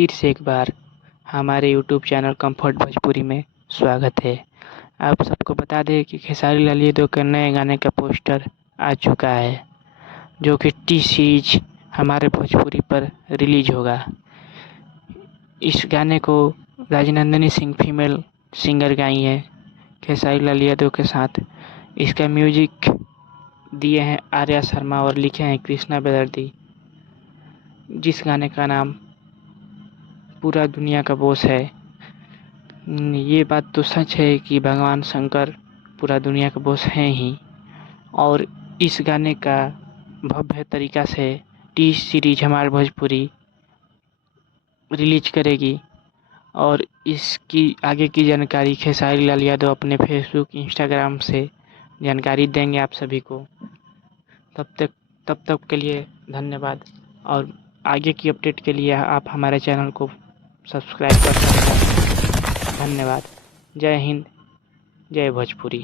फिर से एक बार हमारे यूट्यूब चैनल कंफर्ट भोजपुरी में स्वागत है। आप सबको बता दें कि खेसारी लाल यादव के नए गाने का पोस्टर आ चुका है, जो कि टी सीरीज हमारे भोजपुरी पर रिलीज होगा। इस गाने को राजनंदिनी सिंह फीमेल सिंगर गाई है खेसारी लाल यादव के साथ। इसका म्यूजिक दिए हैं आर्या शर्मा और लिखे हैं कृष्णा बेदर्दी। जिस गाने का नाम पूरा दुनिया का बॉस है। ये बात तो सच है कि भगवान शंकर पूरा दुनिया का बॉस हैं ही, और इस गाने का भव्य तरीका से टी सीरीज हमारे भोजपुरी रिलीज करेगी। और इसकी आगे की जानकारी खेसारी लाल यादव अपने फेसबुक इंस्टाग्राम से जानकारी देंगे आप सभी को। तब तक के लिए धन्यवाद, और आगे की अपडेट के लिए आप हमारे चैनल को सब्सक्राइब कर सकते हैं। धन्यवाद। जय हिंद, जय भोजपुरी।